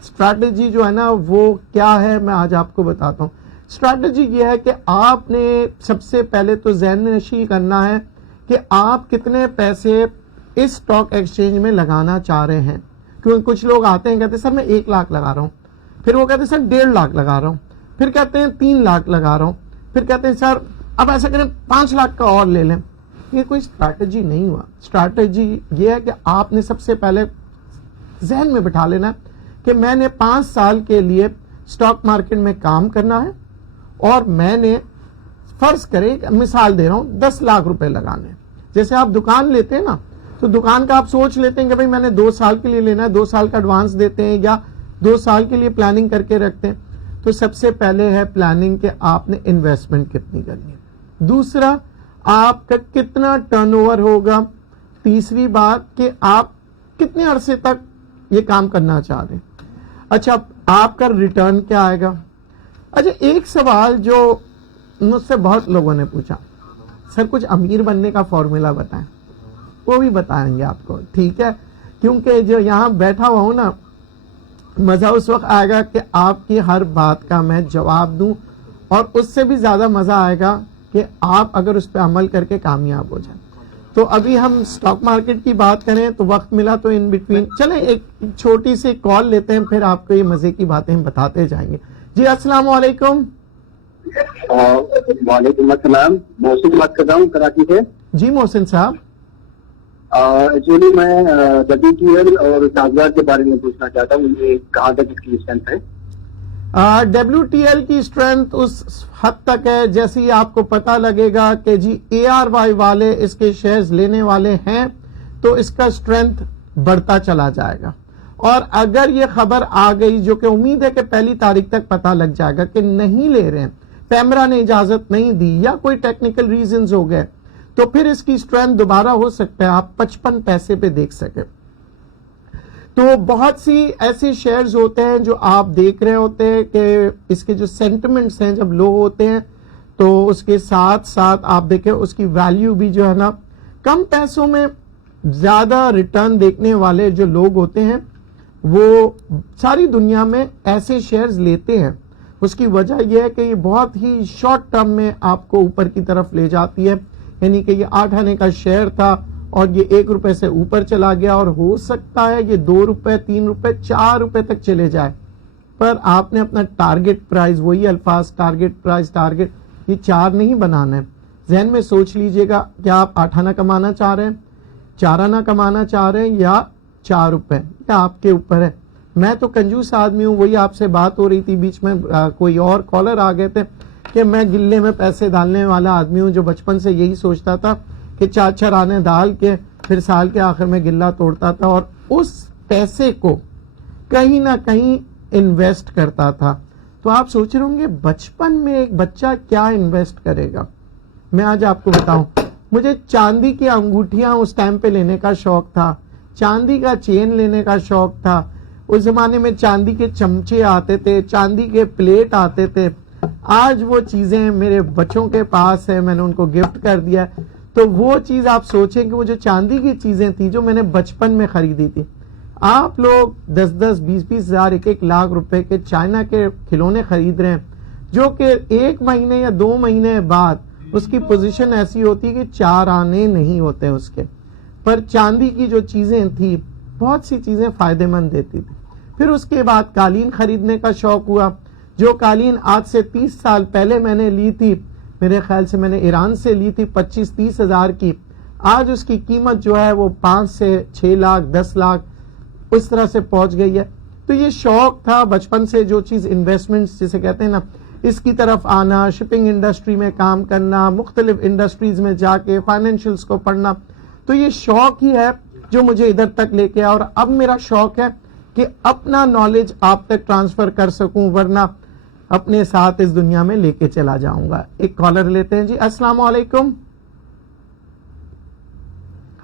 اسٹریٹجی جو ہے نا وہ کیا ہے میں آج آپ کو بتاتا ہوں. اسٹریٹجی یہ ہے کہ آپ نے سب سے پہلے تو ذہن نشین کرنا ہے کہ آپ کتنے پیسے اس اسٹاک ایکسچینج میں لگانا چاہ رہے ہیں. کیونکہ کچھ لوگ آتے ہیں کہتے ہیں سر میں 1 لاکھ لگا رہا ہوں، پھر وہ کہتے ہیں سر 1.5 لاکھ لگا رہا ہوں، پھر کہتے ہیں 3 لاکھ لگا رہا ہوں، پھر کہتے ہیں سر اب ایسا کریں 5 لاکھ کا اور لے لیں. یہ کوئی اسٹریٹجی نہیں ہوا. اسٹریٹجی یہ ہے کہ آپ نے سب سے پہلے ذہن میں بٹھا لینا کہ میں نے 5 سال کے لیے اسٹاک مارکیٹ میں کام کرنا ہے اور میں نے فرض کریں مثال دے رہا ہوں 10 لاکھ روپے لگانے. جیسے آپ دکان لیتے ہیں نا تو دکان کا آپ سوچ لیتے ہیں کہ بھئی میں نے 2 سال کے لیے لینا ہے، 2 سال کا ایڈوانس دیتے ہیں یا 2 سال کے لیے پلاننگ کر کے رکھتے ہیں. تو سب سے پہلے ہے پلاننگ کہ آپ نے انویسٹمنٹ کتنی کرنی ہے. دوسرا آپ کا کتنا ٹرن اوور ہوگا. تیسری بات کہ آپ کتنے عرصے تک یہ کام کرنا چاہ رہے ہیں. اچھا آپ کا ریٹرن کیا آئے گا. اچھا ایک سوال جو مجھ سے بہت لوگوں نے پوچھا، سر کچھ امیر بننے کا فارمولا بتائیں. وہ بھی بتائیں گے آپ کو، ٹھیک ہے، کیونکہ جو یہاں بیٹھا ہوا ہوں نا مزہ اس وقت آئے گا کہ آپ کی ہر بات کا میں جواب دوں، اور اس سے بھی زیادہ مزہ آئے گا کہ آپ اگر اس پہ عمل کر کے کامیاب ہو جائیں. تو ابھی ہم اسٹاک مارکیٹ کی بات کریں تو وقت ملا تو ان بٹوین چلیں ایک چھوٹی سی کال لیتے ہیں، پھر آپ کو یہ مزے کی باتیں ہم بتاتے جائیں گے. جی السلام علیکم. وعلیکم السلام. محسن بات کر رہا ہوں کراچی سے. جی محسن صاحب. ایکچولی میں WTL اور کاغذات کے بارے میں پوچھنا چاہتا ہوں، مجھے کہاں تک اس کی اسٹرینتھ ہے؟ WTL کی اسٹرینتھ اس حد تک ہے جیسے ہی آپ کو پتا لگے گا کہ جی ARY والے اس کے شیئرز لینے والے ہیں تو اس کا اسٹرینتھ بڑھتا چلا جائے گا. اور اگر یہ خبر آ گئی جو کہ امید ہے کہ 1 تاریخ تک پتا لگ جائے گا کہ نہیں لے رہے ہیں، پیمرا نے اجازت نہیں دی یا کوئی ٹیکنیکل ریزنز ہو گئے، تو پھر اس کی اسٹرینتھ دوبارہ ہو سکتا ہے آپ 55 پیسے پہ دیکھ سکیں. تو بہت سی ایسے شیئرز ہوتے ہیں جو آپ دیکھ رہے ہوتے ہیں کہ اس کے جو سینٹیمنٹس ہیں جب لو ہوتے ہیں تو اس کے ساتھ ساتھ آپ دیکھیں اس کی ویلیو بھی جو ہے نا کم پیسوں میں زیادہ ریٹرن دیکھنے والے جو لوگ ہوتے ہیں وہ ساری دنیا میں ایسے شیئرز لیتے ہیں. اس کی وجہ یہ ہے کہ یہ بہت ہی شارٹ ٹرم میں آپ کو اوپر کی طرف لے جاتی ہے. یعنی کہ یہ 8 آنے کا شیئر تھا اور یہ 1 روپے سے اوپر چلا گیا اور ہو سکتا ہے یہ 2 روپے 3 روپے 4 روپے تک چلے جائے، پر آپ نے اپنا ٹارگٹ پرائز، وہی الفاظ ٹارگٹ پرائز، ٹارگٹ یہ 4 نہیں بنانا ہے. ذہن میں سوچ لیجئے گا کیا آپ 8 آنا کمانا چاہ رہے ہیں، 4 آنا کمانا چاہ رہے ہیں یا 4 روپے، یہ آپ کے اوپر ہے. میں تو کنجوس آدمی ہوں، وہی آپ سے بات ہو رہی تھی بیچ میں کوئی اور کالر آ گئے تھے کہ میں گلے میں پیسے ڈالنے والا آدمی ہوں جو بچپن سے یہی سوچتا تھا کہ 4 آنے ڈال کے پھر سال کے آخر میں گلہ توڑتا تھا اور اس پیسے کو کہیں نہ کہیں انویسٹ کرتا تھا. تو آپ سوچ رہے ہوں گے بچپن میں ایک بچہ کیا انویسٹ کرے گا. میں آج آپ کو بتاؤں، مجھے چاندی کی انگوٹھیاں اس ٹائم پہ لینے کا شوق تھا، چاندی کا چین لینے کا شوق تھا. اس زمانے میں چاندی کے چمچے آتے تھے، چاندی کے پلیٹ آتے تھے. آج وہ چیزیں میرے بچوں کے پاس ہے، میں نے ان کو گفٹ کر دیا. تو وہ چیز آپ سوچیں کہ وہ جو چاندی کی چیزیں تھی جو میں نے بچپن میں خریدی تھی، آپ لوگ 10-10 20-20 ہزار 1-1 لاکھ روپے کے چائنا کے کھلونے خرید رہے ہیں جو کہ 1 مہینے یا 2 مہینے بعد اس کی پوزیشن ایسی ہوتی کہ 4 آنے نہیں ہوتے اس کے. پر چاندی کی جو چیزیں تھی بہت سی چیزیں فائدے مند دیتی تھی. پھر اس کے بعد قالین خریدنے کا شوق ہوا، جو قالین آج سے 30 سال پہلے میں نے لی تھی، میرے خیال سے میں نے ایران سے لی تھی 25-30 ہزار کی، آج اس کی قیمت جو ہے وہ 5 سے 6 لاکھ 10 لاکھ اس طرح سے پہنچ گئی ہے. تو یہ شوق تھا بچپن سے، جو چیز انویسٹمنٹ جسے کہتے ہیں نا، اس کی طرف آنا، شپنگ انڈسٹری میں کام کرنا، مختلف انڈسٹریز میں جا کے فائنینشلز کو پڑھنا. تو یہ شوق ہی ہے جو مجھے ادھر تک لے کے آیا، اور اب میرا شوق ہے کہ اپنا نالج آپ تک ٹرانسفر کر سکوں، ورنہ اپنے ساتھ اس دنیا میں لے کے چلا جاؤں گا. ایک کالر لیتے ہیں. جی السلام علیکم.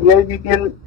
PIBTL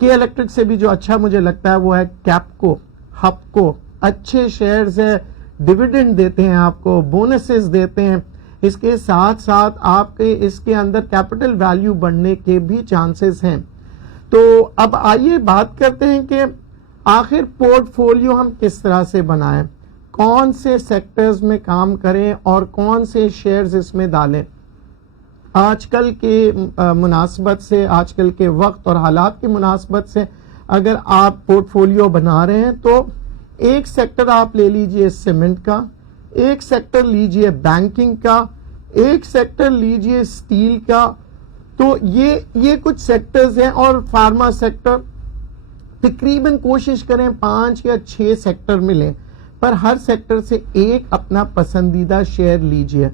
کے الیکٹرک سے بھی جو اچھا مجھے لگتا ہے وہ ہے کیپکو، ہپکو، اچھے شیئرز ہے، ڈیویڈنڈ دیتے ہیں آپ کو، بونسز دیتے ہیں، اس کے ساتھ ساتھ آپ کے اس کے اندر کیپٹل ویلیو بڑھنے کے بھی چانسز ہیں. تو اب آئیے بات کرتے ہیں کہ آخر پورٹ فولیو ہم کس طرح سے بنائیں، کون سے سیکٹرز میں کام کریں اور کون سے شیئرز اس میں ڈالیں. آج کل کے مناسبت سے، آج کل کے وقت اور حالات کی مناسبت سے اگر آپ پورٹ فولیو بنا رہے ہیں تو ایک سیکٹر آپ لے لیجئے سیمنٹ کا، ایک سیکٹر لیجئے بینکنگ کا، ایک سیکٹر لیجئے اسٹیل کا. تو یہ کچھ سیکٹرز ہیں، اور فارما سیکٹر تقریباً کوشش کریں 5 یا 6 سیکٹر ملیں، پر ہر سیکٹر سے ایک اپنا پسندیدہ شیئر لیجئے،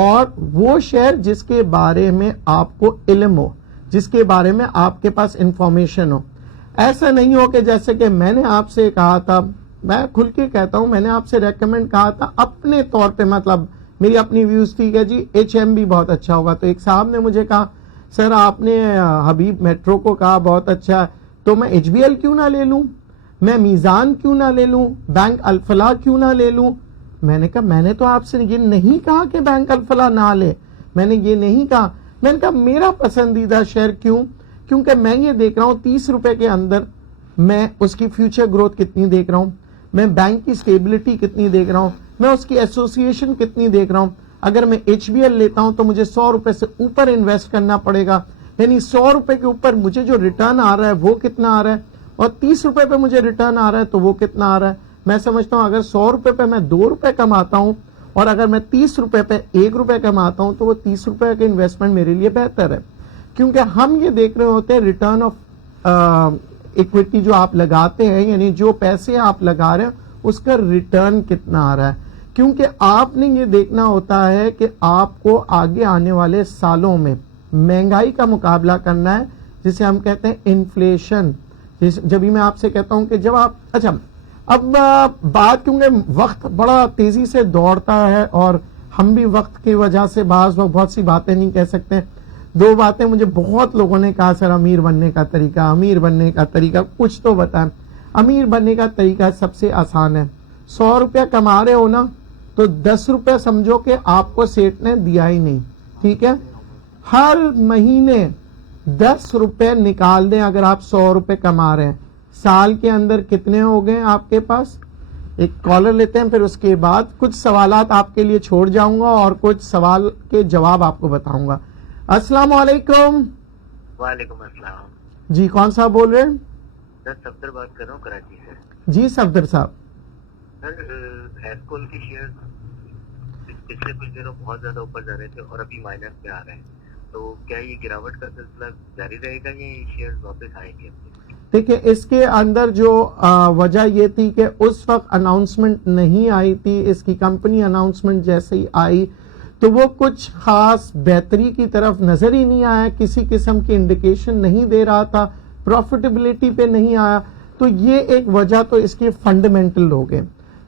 اور وہ شیئر جس کے بارے میں آپ کو علم ہو، جس کے بارے میں آپ کے پاس انفارمیشن ہو. ایسا نہیں ہو کہ جیسے کہ میں نے آپ سے کہا تھا، میں کھل کے کہتا ہوں، میں نے آپ سے ریکمینڈ کہا تھا اپنے طور پہ، مطلب میری اپنی ویوز تھی کہ جی ایچ ایم بھی بہت اچھا ہوگا. تو ایک صاحب نے مجھے کہا سر آپ نے حبیب میٹرو کو کہا بہت اچھا ہے، تو میں ایچ بی ایل کیوں نہ لے لوں، میں میزان کیوں نہ لے لوں، بینک الفلاح کیوں نہ لے لوں. میں نے کہا میں نے تو آپ سے یہ نہیں کہا کہ بینک الفلاح نہ لے، میں نے یہ نہیں کہا. میں نے کہا میرا پسندیدہ شیئر کیونکہ میں یہ دیکھ رہا ہوں 30 روپے کے اندر میں اس کی فیوچر گروتھ کتنی دیکھ رہا ہوں، میں بینک کی سٹیبلٹی کتنی دیکھ رہا ہوں، میں اس کی ایسوسیشن کتنی دیکھ رہا ہوں. اگر میں ایچ بی ایل لیتا ہوں تو مجھے 100 روپے سے اوپر انویسٹ کرنا پڑے گا، یعنی 100 روپے کے اوپر مجھے جو ریٹرن آ رہا ہے وہ کتنا آ رہا ہے، اور 30 روپے پہ مجھے ریٹرن آ رہا ہے تو وہ کتنا آ رہا ہے. میں سمجھتا ہوں اگر 100 روپے پہ میں 2 روپے کماتا ہوں اور اگر میں 30 روپے پہ 1 روپے کماتا ہوں تو وہ 30 روپے کا انویسٹمنٹ میرے لیے بہتر ہے. کیونکہ ہم یہ دیکھ رہے ہوتے ہیں ریٹرن آف ایکویٹی جو آپ لگاتے ہیں، یعنی جو پیسے آپ لگا رہے ہیں اس کا ریٹرن کتنا آ رہا ہے. کیونکہ آپ نے یہ دیکھنا ہوتا ہے کہ آپ کو آگے آنے والے سالوں میں مہنگائی کا مقابلہ کرنا ہے، جسے ہم کہتے ہیں انفلیشن. جب ہی میں آپ سے کہتا ہوں کہ جب آپ اچھا اب بات، کیونکہ وقت بڑا تیزی سے دوڑتا ہے اور ہم بھی وقت کی وجہ سے بعض وقت بہت سی باتیں نہیں کہہ سکتے. 2 باتیں مجھے بہت لوگوں نے کہا سر امیر بننے کا طریقہ کچھ تو بتائیں. امیر بننے کا طریقہ سب سے آسان ہے. 100 روپیہ کما رہے ہو نا تو 10 روپے سمجھو کہ آپ کو سیٹ نے دیا ہی نہیں، ٹھیک ہے. ہر مہینے 10 روپے نکال دیں. اگر آپ 100 روپے کما رہے ہیں، سال کے اندر کتنے ہو گئے آپ کے پاس؟ ایک کالر لیتے ہیں، پھر اس کے بعد کچھ سوالات آپ کے لیے چھوڑ جاؤں گا اور کچھ سوال کے جواب آپ کو بتاؤں گا. السلام علیکم. وعلیکم السلام. جی کون صاحب بول رہے ہیں؟ سر صفدر بات کر رہا ہوں کراچی سے. جی صفدر صاحب. سر ہیسکول کے شیئر پچھلے کچھ دنوں بہت زیادہ اوپر جا رہے تھے اور ابھی مائنس پہ آ رہے ہیں، تو کیا یہ گراوٹ کا سلسلہ جاری رہے گا یا یہ شیئر واپس آئیں گے؟ دیکھیں اس کے اندر جو وجہ یہ تھی کہ اس وقت اناؤنسمنٹ نہیں آئی تھی، اس کی کمپنی اناؤنسمنٹ جیسے ہی آئی تو وہ کچھ خاص بہتری کی طرف نظر ہی نہیں آیا، کسی قسم کی انڈیکیشن نہیں دے رہا تھا، پروفیٹیبلٹی پہ نہیں آیا. تو یہ ایک وجہ تو اس کے فنڈامنٹل ہو گئے.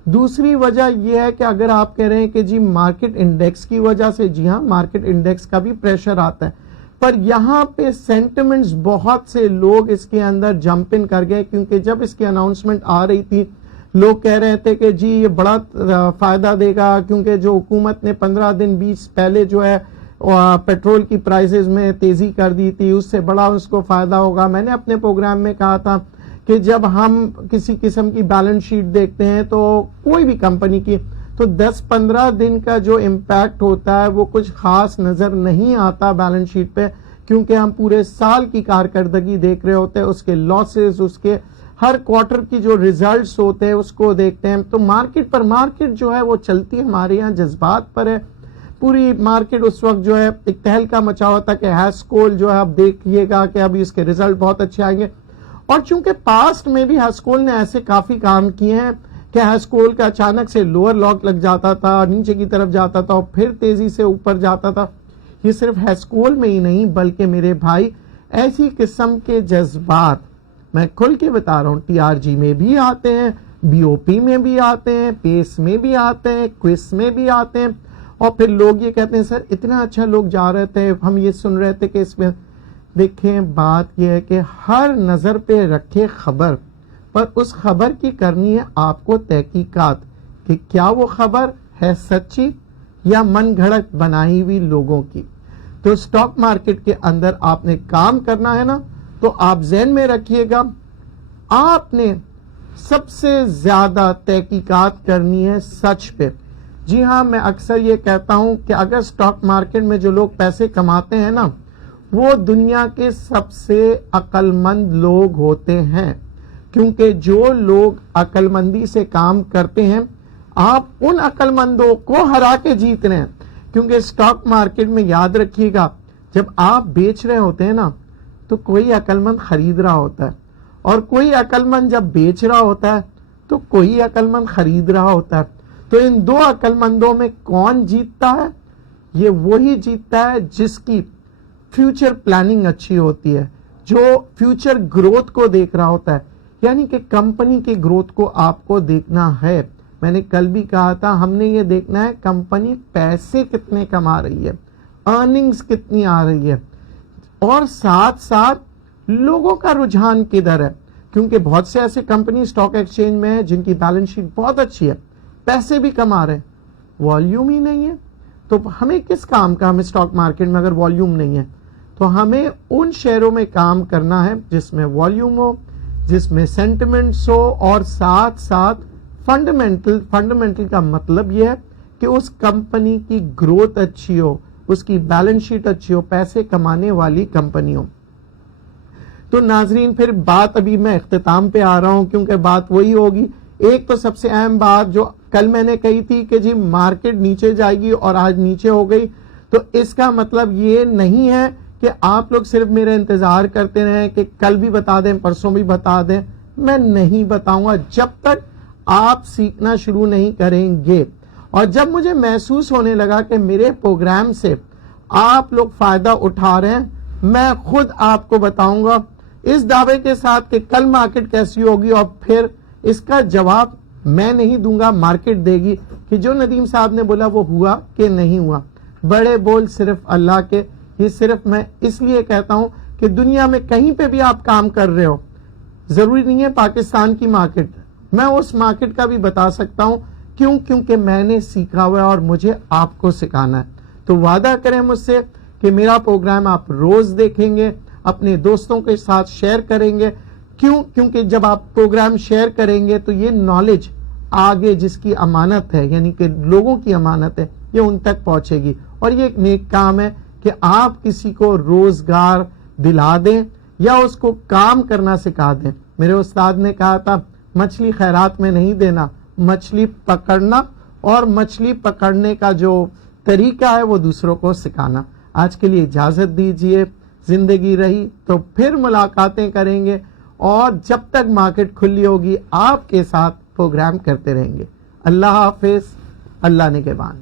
دوسری وجہ یہ ہے کہ اگر آپ کہہ رہے ہیں کہ جی مارکیٹ انڈیکس کی وجہ سے، جی ہاں مارکیٹ انڈیکس کا بھی پریشر آتا ہے، پر یہاں پہ سینٹیمنٹس بہت سے لوگ اس کے اندر جمپ ان کر گئے، کیونکہ جب اس کی اناؤنسمنٹ آ رہی تھی لوگ کہہ رہے تھے کہ جی یہ بڑا فائدہ دے گا، کیونکہ جو حکومت نے 15 دن 20 پہلے جو ہے پیٹرول کی پرائسز میں تیزی کر دی تھی، اس سے بڑا اس کو فائدہ ہوگا. میں نے اپنے پروگرام میں کہا تھا کہ جب ہم کسی قسم کی بیلنس شیٹ دیکھتے ہیں تو کوئی بھی کمپنی کی، تو 10-15 دن کا جو امپیکٹ ہوتا ہے وہ کچھ خاص نظر نہیں آتا بیلنس شیٹ پہ، کیونکہ ہم پورے سال کی کارکردگی دیکھ رہے ہوتے ہیں، اس کے لاسز، اس کے ہر کوارٹر کی جو ریزلٹس ہوتے ہیں اس کو دیکھتے ہیں. تو مارکیٹ جو ہے وہ چلتی ہے ہمارے یہاں جذبات پر ہے. پوری مارکیٹ اس وقت جو ہے ایک تہلکہ مچا ہوا تھا کہ ہیسکول جو ہے اب دیکھیے گا کہ ابھی اس کے ریزلٹ بہت اچھے آئیں گے. اور چونکہ پاسٹ میں بھی ہیسکول نے ایسے کافی کام کیے ہیں کہ ہیسکول کا اچانک سے لوور لاک لگ جاتا تھا، نیچے کی طرف جاتا تھا اور پھر تیزی سے اوپر جاتا تھا. یہ صرف ہیسکول میں ہی نہیں بلکہ میرے بھائی ایسی قسم کے جذبات میں کھل کے بتا رہا ہوں ٹی آر جی میں بھی آتے ہیں، بی او پی میں بھی آتے ہیں، پیس میں بھی آتے ہیں، کوئس میں بھی آتے ہیں. اور پھر لوگ یہ کہتے ہیں سر اتنا اچھا لوگ جا رہے تھے، ہم یہ سن رہے تھے کہ اس میں دیکھیں بات یہ ہے کہ ہر نظر پہ رکھے خبر، پر اس خبر کی کرنی ہے آپ کو تحقیقات کہ کیا وہ خبر ہے سچی یا من گھڑت بنائی ہوئی لوگوں کی۔ تو سٹاک مارکیٹ کے اندر آپ نے کام کرنا ہے نا، تو آپ ذہن میں رکھیے گا آپ نے سب سے زیادہ تحقیقات کرنی ہے سچ پہ۔ جی ہاں، میں اکثر یہ کہتا ہوں کہ اگر سٹاک مارکیٹ میں جو لوگ پیسے کماتے ہیں نا، وہ دنیا کے سب سے عقل مند لوگ ہوتے ہیں، کیونکہ جو لوگ عقل مندی سے کام کرتے ہیں آپ ان عقل مندوں کو ہرا کے جیت رہے ہیں۔ کیونکہ سٹاک مارکیٹ میں یاد رکھیے گا، جب آپ بیچ رہے ہوتے ہیں نا تو کوئی عقل مند خرید رہا ہوتا ہے، اور کوئی عقل مند جب بیچ رہا ہوتا ہے تو کوئی عقل مند خرید رہا ہوتا ہے۔ تو ان دو عقل مندوں میں کون جیتتا ہے؟ یہ وہی جیتتا ہے جس کی فیوچر پلاننگ اچھی ہوتی ہے، جو فیوچر گروتھ کو دیکھ رہا ہوتا ہے، یعنی کہ کمپنی کے گروتھ کو آپ کو دیکھنا ہے۔ میں نے کل بھی کہا تھا ہم نے یہ دیکھنا ہے کمپنی پیسے کتنے کما رہی ہے، ارننگز کتنی آ رہی ہے، اور ساتھ ساتھ لوگوں کا رجحان کدھر ہے، کیونکہ بہت سے ایسے کمپنی سٹاک ایکسچینج میں ہیں جن کی بیلنس شیٹ بہت اچھی ہے، پیسے بھی کما رہے ہیں، والیوم ہی نہیں ہے۔ تو ہمیں کس کام کا، ہمیں سٹاک مارکیٹ میں اگر والیوم نہیں ہے تو ہمیں ان شیئروں میں کام کرنا ہے جس میں والیوم ہو، جس میں سینٹیمنٹس ہو، اور ساتھ ساتھ فنڈامنٹل کا مطلب یہ ہے کہ اس کمپنی کی گروتھ اچھی ہو، اس کی بیلنس شیٹ اچھی ہو، پیسے کمانے والی کمپنی ہو۔ تو ناظرین پھر بات ابھی میں اختتام پہ آ رہا ہوں، کیونکہ بات وہی ہوگی۔ ایک تو سب سے اہم بات جو کل میں نے کہی تھی کہ جی مارکیٹ نیچے جائے گی اور آج نیچے ہو گئی، تو اس کا مطلب یہ نہیں ہے کہ آپ لوگ صرف میرا انتظار کرتے رہیں کہ کل بھی بتا دیں پرسوں بھی بتا دیں۔ میں نہیں بتاؤں گا جب تک آپ سیکھنا شروع نہیں کریں گے، اور جب مجھے محسوس ہونے لگا کہ میرے پروگرام سے آپ لوگ فائدہ اٹھا رہے ہیں، میں خود آپ کو بتاؤں گا اس دعوے کے ساتھ کہ کل مارکیٹ کیسی ہوگی، اور پھر اس کا جواب میں نہیں دوں گا، مارکیٹ دے گی کہ جو ندیم صاحب نے بولا وہ ہوا کہ نہیں ہوا۔ بڑے بول صرف اللہ کے۔ یہ صرف میں اس لیے کہتا ہوں کہ دنیا میں کہیں پہ بھی آپ کام کر رہے ہو، ضروری نہیں ہے پاکستان کی مارکیٹ، میں اس مارکیٹ کا بھی بتا سکتا ہوں۔ کیوں؟ کیونکہ میں نے سیکھا ہوا ہے اور مجھے آپ کو سکھانا ہے۔ تو وعدہ کریں مجھ سے کہ میرا پروگرام آپ روز دیکھیں گے، اپنے دوستوں کے ساتھ شیئر کریں گے۔ کیوں؟ کیونکہ جب آپ پروگرام شیئر کریں گے تو یہ نالج آگے جس کی امانت ہے، یعنی کہ لوگوں کی امانت ہے، یہ ان تک پہنچے گی، اور یہ ایک نیک کام ہے کہ آپ کسی کو روزگار دلا دیں یا اس کو کام کرنا سکھا دیں۔ میرے استاد نے کہا تھا مچھلی خیرات میں نہیں دینا، مچھلی پکڑنا، اور مچھلی پکڑنے کا جو طریقہ ہے وہ دوسروں کو سکھانا۔ آج کے لیے اجازت دیجیے، زندگی رہی تو پھر ملاقاتیں کریں گے، اور جب تک مارکیٹ کھلی ہوگی آپ کے ساتھ پروگرام کرتے رہیں گے۔ اللہ حافظ، اللہ نگہبان۔